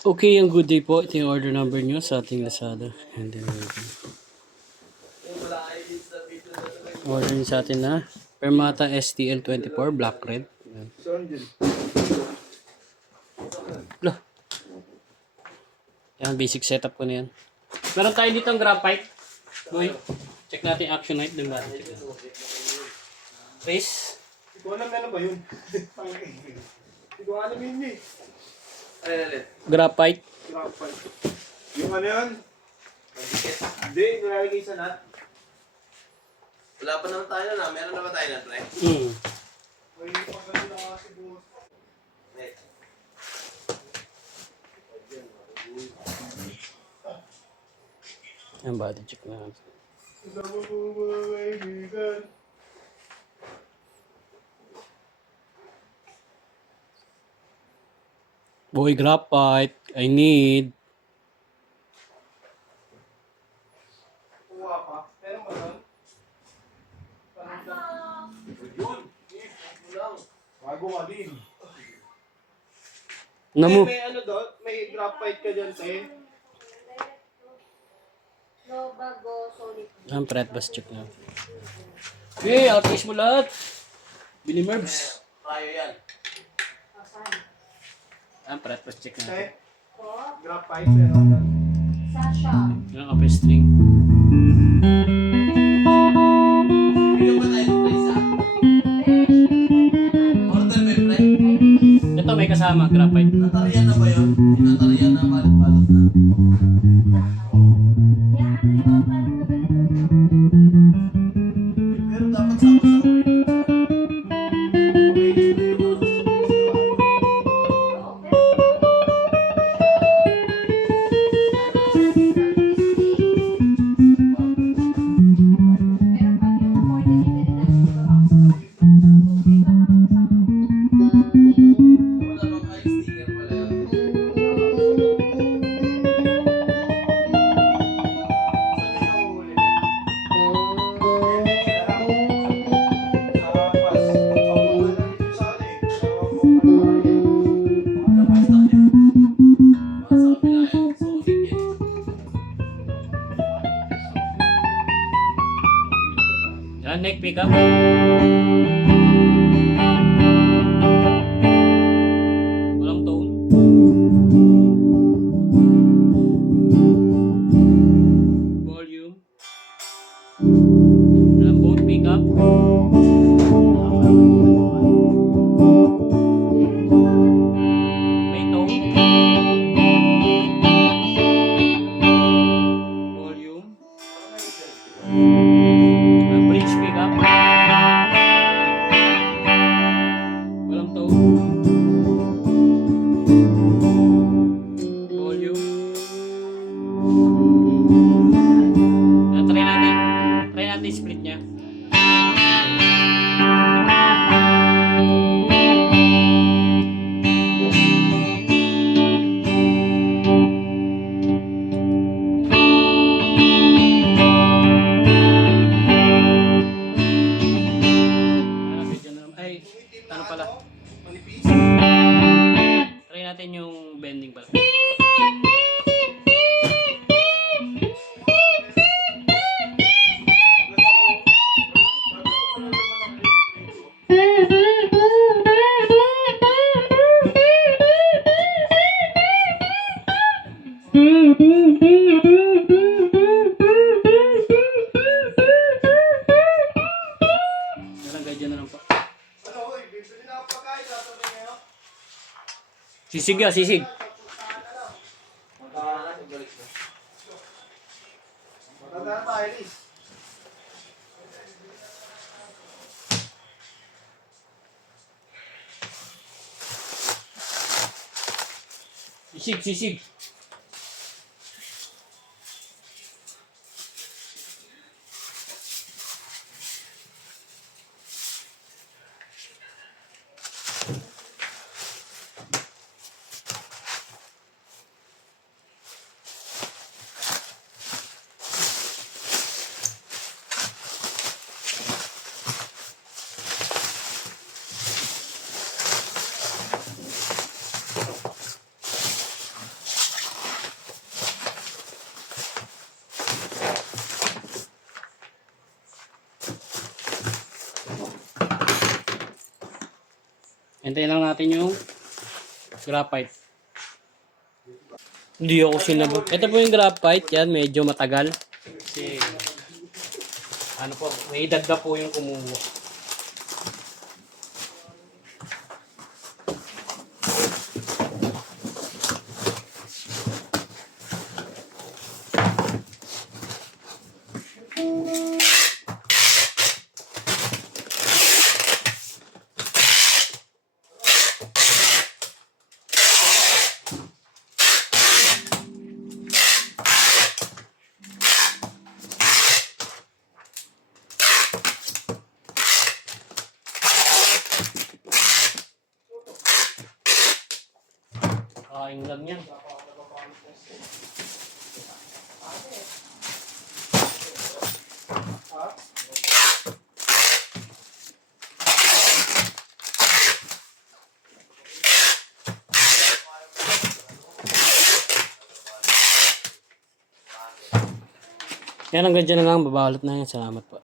Okay, ang good day po. Ito yung order number nyo sa ating Lazada. And then, order nyo sa atin na Permata STL24 Black Red. Yan. Lah. Yan, basic setup ko na yan. Meron tayo dito ang graphite. Boy, check natin yung action light. Doon natin check natin. Trace. Hindi ko alam na ano ba yun. Hindi ko alam yun eh. Graphite. Graphite. Yung ano yun? Hindi, nilalagay sa nut. Wala pa naman tayo na. Meron na ba tayo na, pre? May pagkano na kasi buhos. Yan, body check na natin. Kasama po mga kaibigan. Boy, graphite. I need. Kuha pa. Meron ba nun? Yun. Bago ka din. Namu. May ano doon? May graphite ka dyan, te. No, bago, solid. Yan, pret bus check na. Okay, outreach mo lahat. Billy Merbs. Tayo yan. Asan? Yan, pret bus check na. Te, Po? graphite. Meron dyan. Sasha. Yan, upper string. Bigyan ba tayo ng place, ah? Order ba, pre? Ito may kasama, graphite. Natariyan na ba yun? Natariyan na, balot-balot na. Pero dapat sama-sama yun. Wala bang high sticker pala yun? Basta yun. Basta sa kabila yan. So, higit. Yan, neck pickup. Walang tone. Volume. Walang boat pickup. May tone. Volume. Walang bridge pickup. Walang tone. Volume. Try natin yung split niya. Medyo na, ay, ano pala? Try natin yung bending pala. Nalagay dyan na lang po. Sisig ya, sisig. Matanda na tayo, Liz. Sisig, sisig. Hintayin lang natin yung graphite. Hindi ako sinabot. Ito po yung graphite. Yan, medyo matagal. Kasi, ano po, may edad na po yung kumuha. Kain lang yan. Yan, hanggang dyan na lang. Babalot na yan. Salamat po.